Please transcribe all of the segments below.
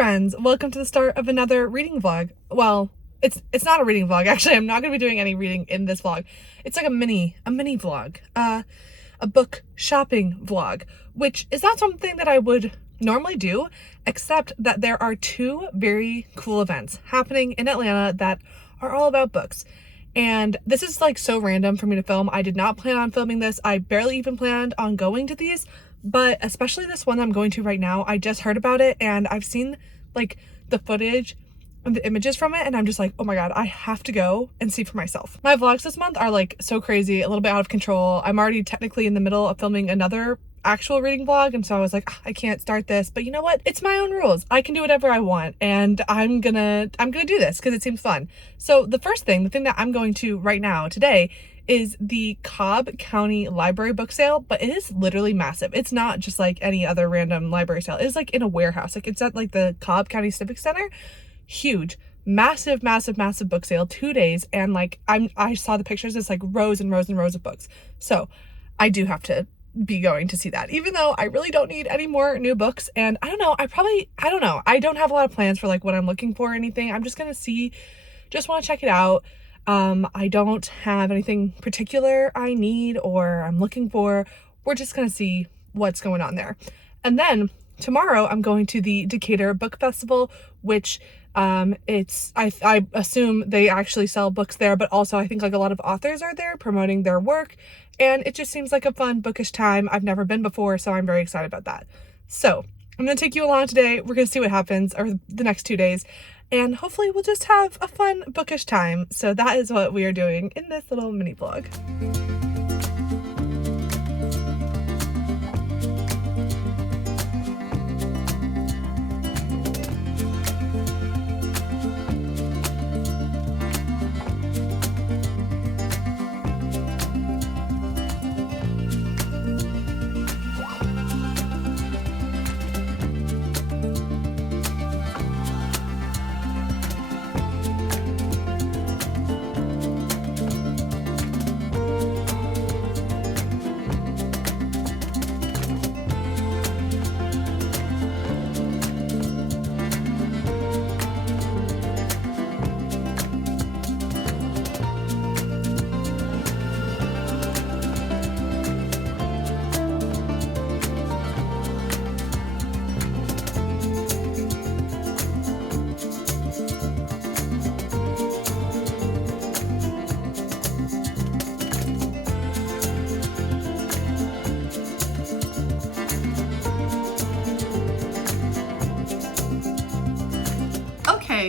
friends, welcome to the start of another reading vlog. Well, it's not a reading vlog. Actually, I'm not going to be doing any reading in this vlog. It's like a mini vlog, a book shopping vlog, which is not something that I would normally do, except that there are two very cool events happening in Atlanta that are all about books. And this is like so random for me to film. I did not plan on filming this. I barely even planned on going to these, but especially this one I'm going to right now. I just heard about it and I've seen like the footage and the images from it, and I'm just like, oh my god, I have to go and see for myself. My vlogs this month are like so crazy, a little bit out of control. I'm already technically in the middle of filming another actual reading vlog, and so I was like, I can't start this, but you know what, it's my own rules. I can do whatever I want, and I'm gonna do this because it seems fun. So the thing that I'm going to right now today is the Cobb County Library book sale, but it is literally massive. It's not just like any other random library sale. It's like in a warehouse. Like it's at like the Cobb County Civic Center. Huge, massive book sale, 2 days, and like I saw the pictures. It's like rows and rows and rows of books. So I do have to be going to see that, even though I really don't need any more new books. And I don't know, I don't have a lot of plans for like what I'm looking for or anything. I'm just gonna see, just want to check it out. I don't have anything particular I need or I'm looking for. We're just gonna see what's going on there. And then tomorrow I'm going to the Decatur Book Festival, which I assume they actually sell books there, but also I think like a lot of authors are there promoting their work, and it just seems like a fun bookish time. I've never been before, so I'm very excited about that. So I'm gonna take you along today. We're gonna see what happens over the next 2 days, and hopefully we'll just have a fun bookish time. So that is what we are doing in this little mini vlog.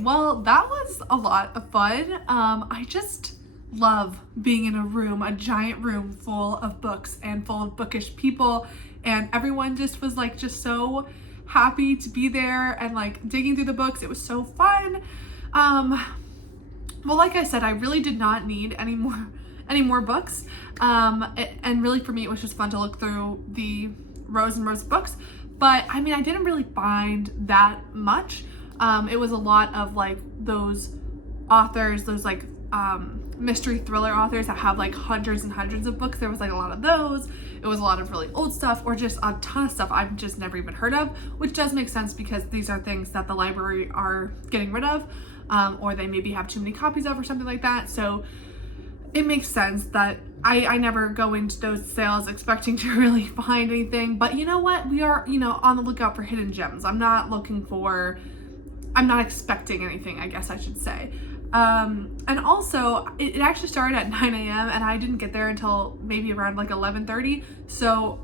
Well, that was a lot of fun. I just love being in a giant room full of books and full of bookish people, and everyone just was like just so happy to be there and like digging through the books. It was so fun. Well, like I said, I really did not need any more books, and really for me it was just fun to look through the rows and rows of books. But I mean, I didn't really find that much. It was a lot of like those authors, those like mystery thriller authors that have like hundreds and hundreds of books. There was like a lot of those. It was a lot of really old stuff, or just a ton of stuff I've just never even heard of, which does make sense because these are things that the library are getting rid of, or they maybe have too many copies of or something like that. So it makes sense that I never go into those sales expecting to really find anything. But you know what? We are, on the lookout for hidden gems. I'm not expecting anything, I guess I should say. And also, it actually started at 9 a.m. and I didn't get there until maybe around like 11:30. So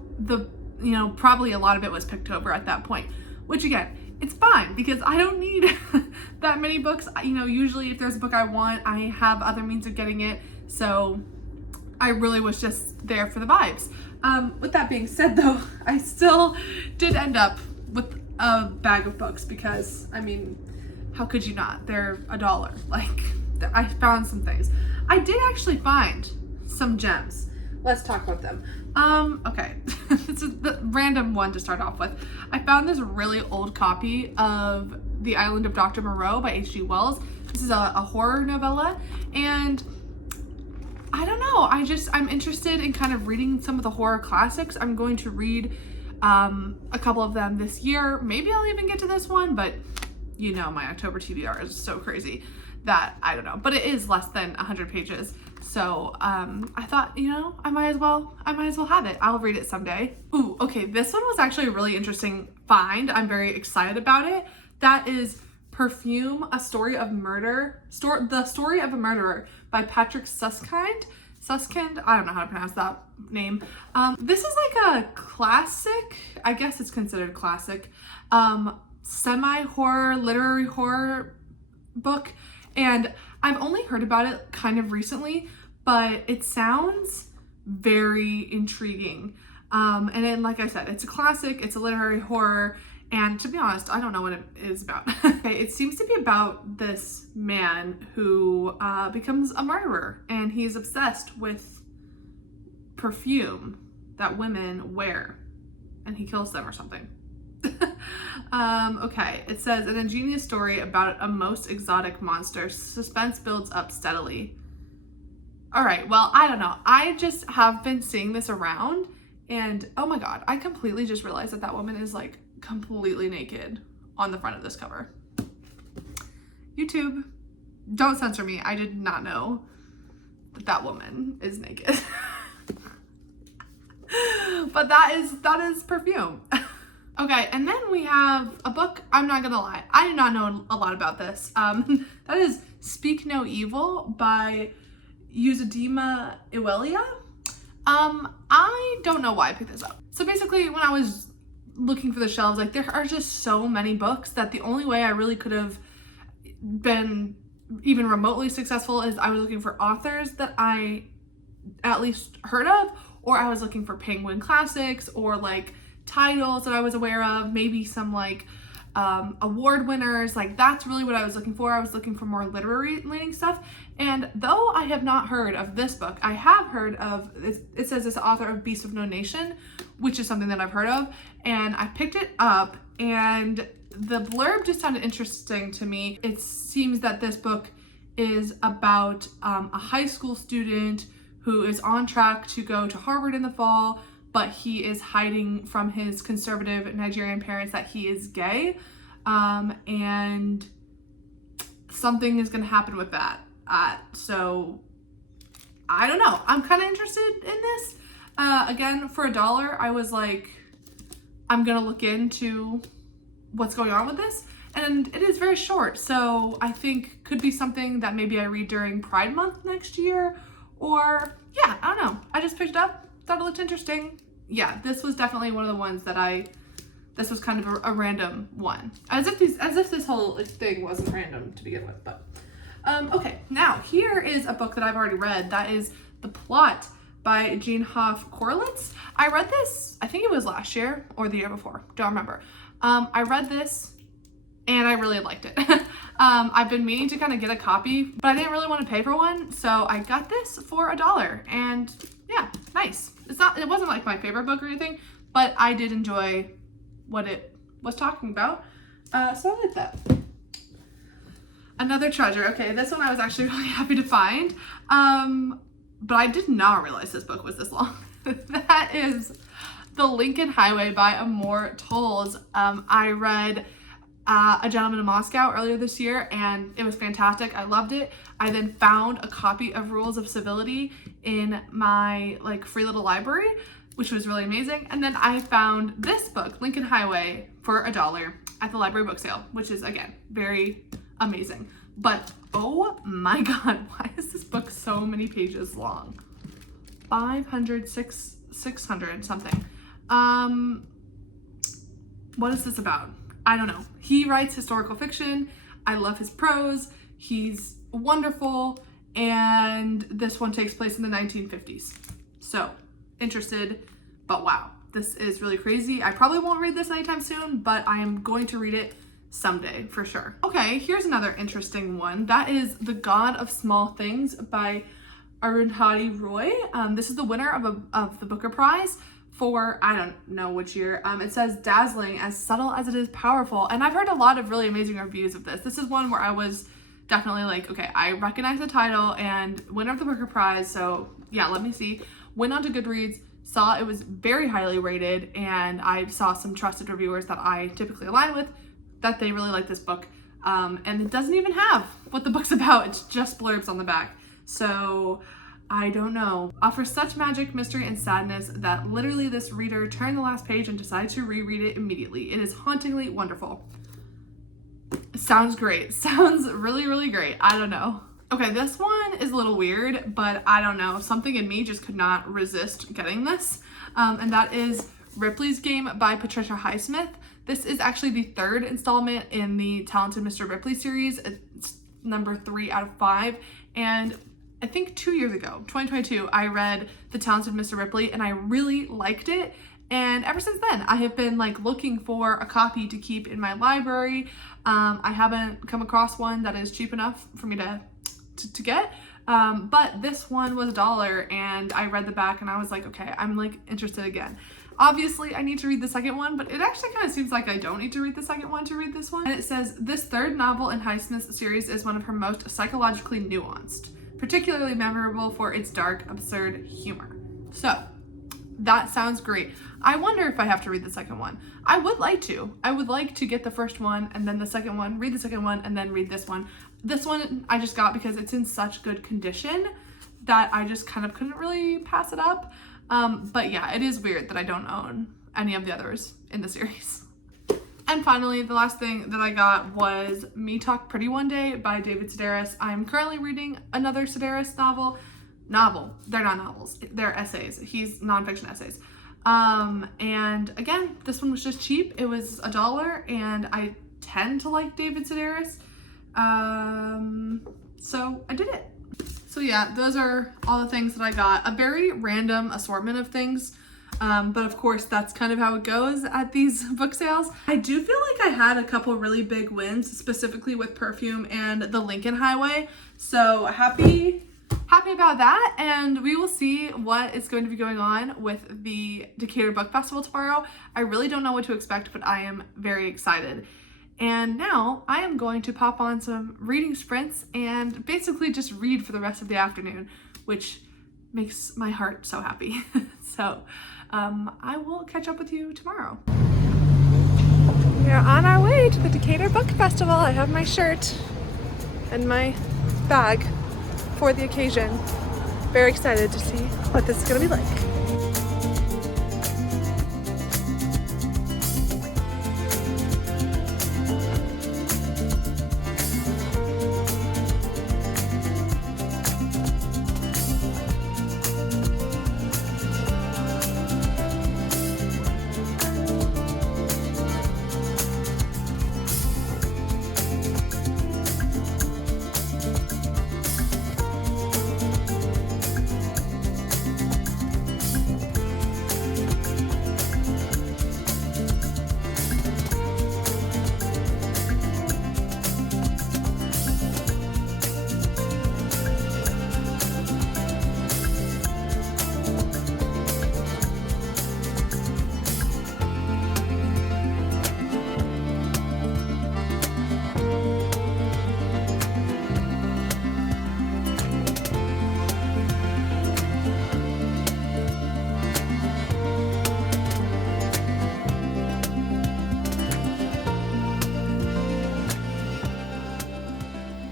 probably a lot of it was picked over at that point, which again, it's fine because I don't need that many books. Usually if there's a book I want, I have other means of getting it. So I really was just there for the vibes. With that being said though, I still did end up with a bag of books because, I mean, how could you not? They're $1. Like, I found some things. I did actually find some gems. Let's talk about them. Okay. This is the random one to start off with. I found this really old copy of The Island of Dr. Moreau by H.G. Wells. This is a horror novella, and I don't know, I'm interested in kind of reading some of the horror classics. I'm going to read a couple of them this year. Maybe I'll even get to this one, but you know, my October TBR is so crazy that I don't know, but it is less than 100 pages. So I thought, you know, I might as well have it. I'll read it someday. Ooh, okay, this one was actually a really interesting find. I'm very excited about it. That is Perfume, A Story of Murder, The Story of a Murderer by Patrick Suskind, I don't know how to pronounce that name. This is like a classic, I guess it's considered classic, semi-horror, literary horror book. And I've only heard about it kind of recently, but it sounds very intriguing. And then, like I said, it's a classic, it's a literary horror, and to be honest, I don't know what it is about. Okay, it seems to be about this man who becomes a murderer, and he's obsessed with perfume that women wear, and he kills them or something. Okay, it says, an ingenious story about a most exotic monster. Suspense builds up steadily. All right, well, I don't know. I just have been seeing this around, and oh my God, I completely just realized that woman is like completely naked on the front of this cover. YouTube, don't censor me. I did not know that woman is naked. But that is Perfume. Okay, and then we have a book, I'm not gonna lie, I did not know a lot about this. That is Speak No Evil by Uzodimma Iwelia. I don't know why I picked this up. So basically, when I was looking for the shelves, like, there are just so many books that the only way I really could have been even remotely successful is I was looking for authors that I at least heard of, or I was looking for Penguin Classics, or like titles that I was aware of, maybe some like award winners. Like, that's really what I was looking for. I was looking for more literary leaning stuff. And though I have not heard of this book, I have heard of, it says this author of Beasts of No Nation, which is something that I've heard of, and I picked it up, and the blurb just sounded interesting to me. It seems that this book is about a high school student who is on track to go to Harvard in the fall, but he is hiding from his conservative Nigerian parents that he is gay, and something is going to happen with that. So I don't know. I'm kind of interested in this. Again, for $1, I was like, I'm going to look into what's going on with this. And it is very short, so I think could be something that maybe I read during Pride Month next year, or yeah, I don't know. I just picked it up, thought it looked interesting. Yeah, this was definitely one of the ones that this was kind of a random one. As if this whole thing wasn't random to begin with, but. Okay, now here is a book that I've already read. That is The Plot by Jean Hoff Korelitz. I read this, I think it was last year or the year before, don't remember. I read this and I really liked it. I've been meaning to kind of get a copy, but I didn't really want to pay for one, so I got this for $1, and yeah, nice. It wasn't like my favorite book or anything, but I did enjoy what it was talking about, so I like that. Another treasure. Okay, this one I was actually really happy to find, but I did not realize this book was this long. That is The Lincoln Highway by Amor Towles. I read A Gentleman in Moscow earlier this year, and it was fantastic. I loved it. I then found a copy of Rules of Civility in my like free little library, which was really amazing. And then I found this book, Lincoln Highway, for $1 at the library book sale, which is, again, very amazing. But oh my God, why is this book so many pages long? 600 something. What is this about? I don't know. He writes historical fiction. I love his prose. He's wonderful. And this one takes place in the 1950s. So interested, but wow, this is really crazy. I probably won't read this anytime soon, but I am going to read it someday for sure. Okay, here's another interesting one. That is The God of Small Things by Arundhati Roy. This is the winner of the Booker Prize for, I don't know which year. It says dazzling, as subtle as it is powerful. And I've heard a lot of really amazing reviews of this. This is one where I was definitely like, okay, I recognize the title and winner of the Booker Prize. So yeah, let me see. Went on to Goodreads, saw it was very highly rated, and I saw some trusted reviewers that I typically align with that they really like this book. And it doesn't even have what the book's about. It's just blurbs on the back. So I don't know. Offers such magic, mystery, and sadness that literally this reader turned the last page and decided to reread it immediately. It is hauntingly wonderful. Sounds great. Sounds really, really great. I don't know. Okay, this one is a little weird, but I don't know. Something in me just could not resist getting this. And that is Ripley's Game by Patricia Highsmith. This is actually the third installment in the Talented Mr. Ripley series. It's number 3 out of 5. And I think 2 years ago, 2022, I read The Talented Mr. Ripley and I really liked it. And ever since then, I have been like looking for a copy to keep in my library. I haven't come across one that is cheap enough for me to get. But this one was $1 and I read the back and I was like, okay, I'm like interested again. Obviously, I need to read the second one, but it actually kind of seems like I don't need to read the second one to read this one. And it says, this third novel in Highsmith's series is one of her most psychologically nuanced, particularly memorable for its dark, absurd humor. So, that sounds great. I wonder if I have to read the second one. I would like to. I would like to get the first one and then the second one, read the second one, and then read this one. This one I just got because it's in such good condition that I just kind of couldn't really pass it up. But yeah, it is weird that I don't own any of the others in the series. And finally, the last thing that I got was Me Talk Pretty One Day by David Sedaris. I'm currently reading another Sedaris novel. They're not novels, they're essays. He's nonfiction essays. And again, this one was just cheap. It was $1 and I tend to like David Sedaris. So I did it. So yeah, those are all the things that I got. A very random assortment of things. But of course, that's kind of how it goes at these book sales. I do feel like I had a couple really big wins, specifically with Perfume and the Lincoln Highway. So happy about that. And we will see what is going to be going on with the Decatur Book Festival tomorrow. I really don't know what to expect, but I am very excited. And now I am going to pop on some reading sprints and basically just read for the rest of the afternoon, which makes my heart so happy. So I will catch up with you tomorrow. We are on our way to the Decatur Book Festival. I have my shirt and my bag for the occasion. Very excited to see what this is going to be like.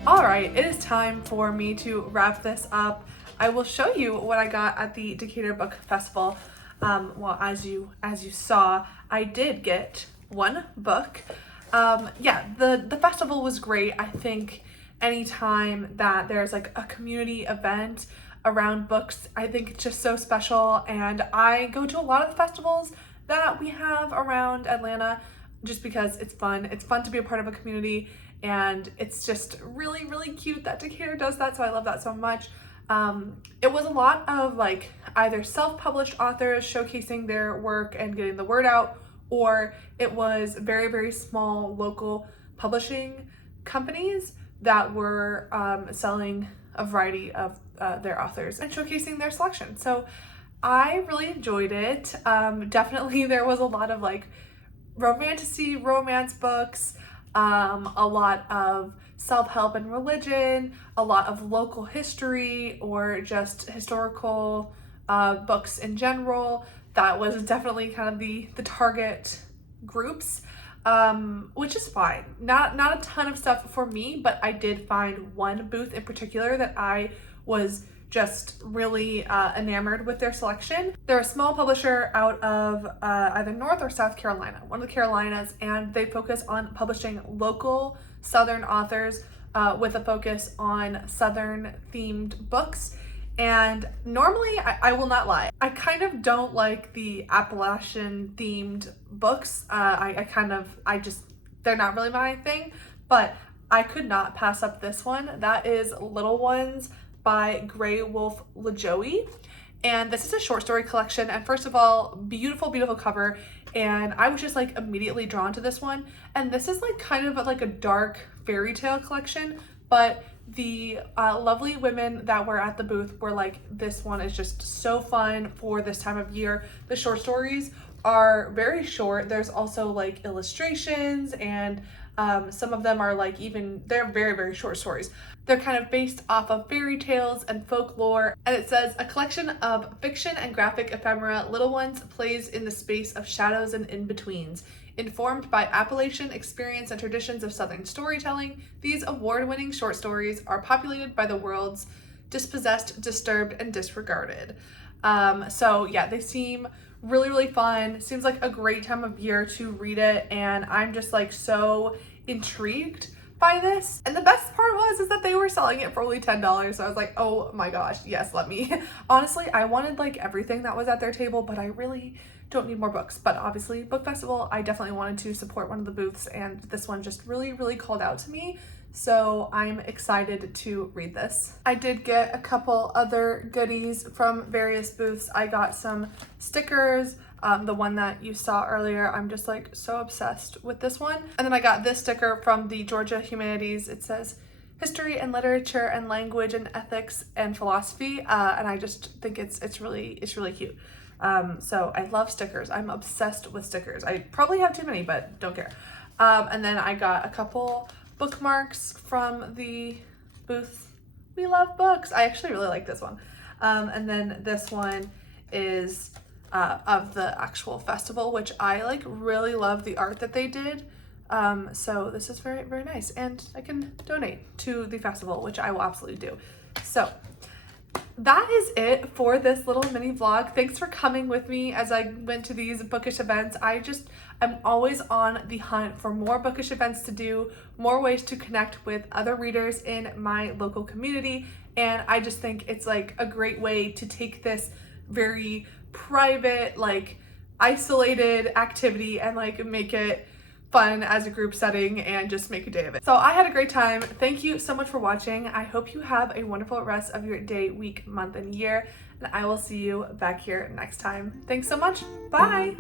Alright, it is time for me to wrap this up. I will show you what I got at the Decatur Book Festival. Well, as you saw, I did get one book. Yeah, the festival was great. I think anytime that there's like a community event around books, I think it's just so special. And I go to a lot of the festivals that we have around Atlanta just because it's fun. It's fun to be a part of a community. And it's just really, really cute that Decatur does that, so I love that so much. It was a lot of like either self-published authors showcasing their work and getting the word out, or it was very, very small local publishing companies that were selling a variety of their authors and showcasing their selection. So I really enjoyed it. Definitely there was a lot of like romance books, a lot of self-help and religion, a lot of local history or just historical books in general. That was definitely kind of the target groups. which is fine. Not a ton of stuff for me, but I did find one booth in particular that I was just really enamored with their selection. They're a small publisher out of either North or South Carolina, one of the Carolinas, and they focus on publishing local Southern authors with a focus on Southern themed books. And normally, I will not lie, I kind of don't like the Appalachian themed books. They're not really my thing, but I could not pass up this one. That is Little Ones by Grey Wolf LaJoie. And this is a short story collection. And first of all, beautiful, beautiful cover. And I was just like immediately drawn to this one. And this is like kind of like a dark fairy tale collection, but the lovely women that were at the booth were like, this one is just so fun for this time of year. The short stories are very short. There's also like illustrations, and some of them are like they're very, very short stories. They're kind of based off of fairy tales and folklore. And it says, a collection of fiction and graphic ephemera, Little Ones plays in the space of shadows and in-betweens. Informed by Appalachian experience and traditions of Southern storytelling, these award-winning short stories are populated by the world's dispossessed, disturbed, and disregarded. So yeah, they seem really, really fun. Seems like a great time of year to read it, and I'm just like so intrigued by this. And the best part is that they were selling it for only $10. So I was like, oh my gosh, yes, let me. Honestly, I wanted like everything that was at their table, but I really don't need more books. But obviously, book festival, I definitely wanted to support one of the booths, and this one just really, really called out to me. So I'm excited to read this. I did get a couple other goodies from various booths. I got some stickers. The one that you saw earlier, I'm just like so obsessed with this one. And then I got this sticker from the Georgia Humanities. It says history and literature and language and ethics and philosophy. And I just think it's really cute. So I love stickers. I'm obsessed with stickers. I probably have too many, but don't care. And then I got a couple bookmarks from the booth. We love books. I actually really like this one. And then this one is of the actual festival, which I like really love the art that they did. So this is very, very nice, and I can donate to the festival, which I will absolutely do. So that is it for this little mini vlog. Thanks for coming with me as I went to these bookish events. I'm always on the hunt for more bookish events to do, more ways to connect with other readers in my local community. And I just think it's like a great way to take this very private, like isolated activity and like make it fun as a group setting and just make a day of it. So I had a great time. Thank you so much for watching. I hope you have a wonderful rest of your day, week, month, and year, and I will see you back here next time. Thanks so much. Bye.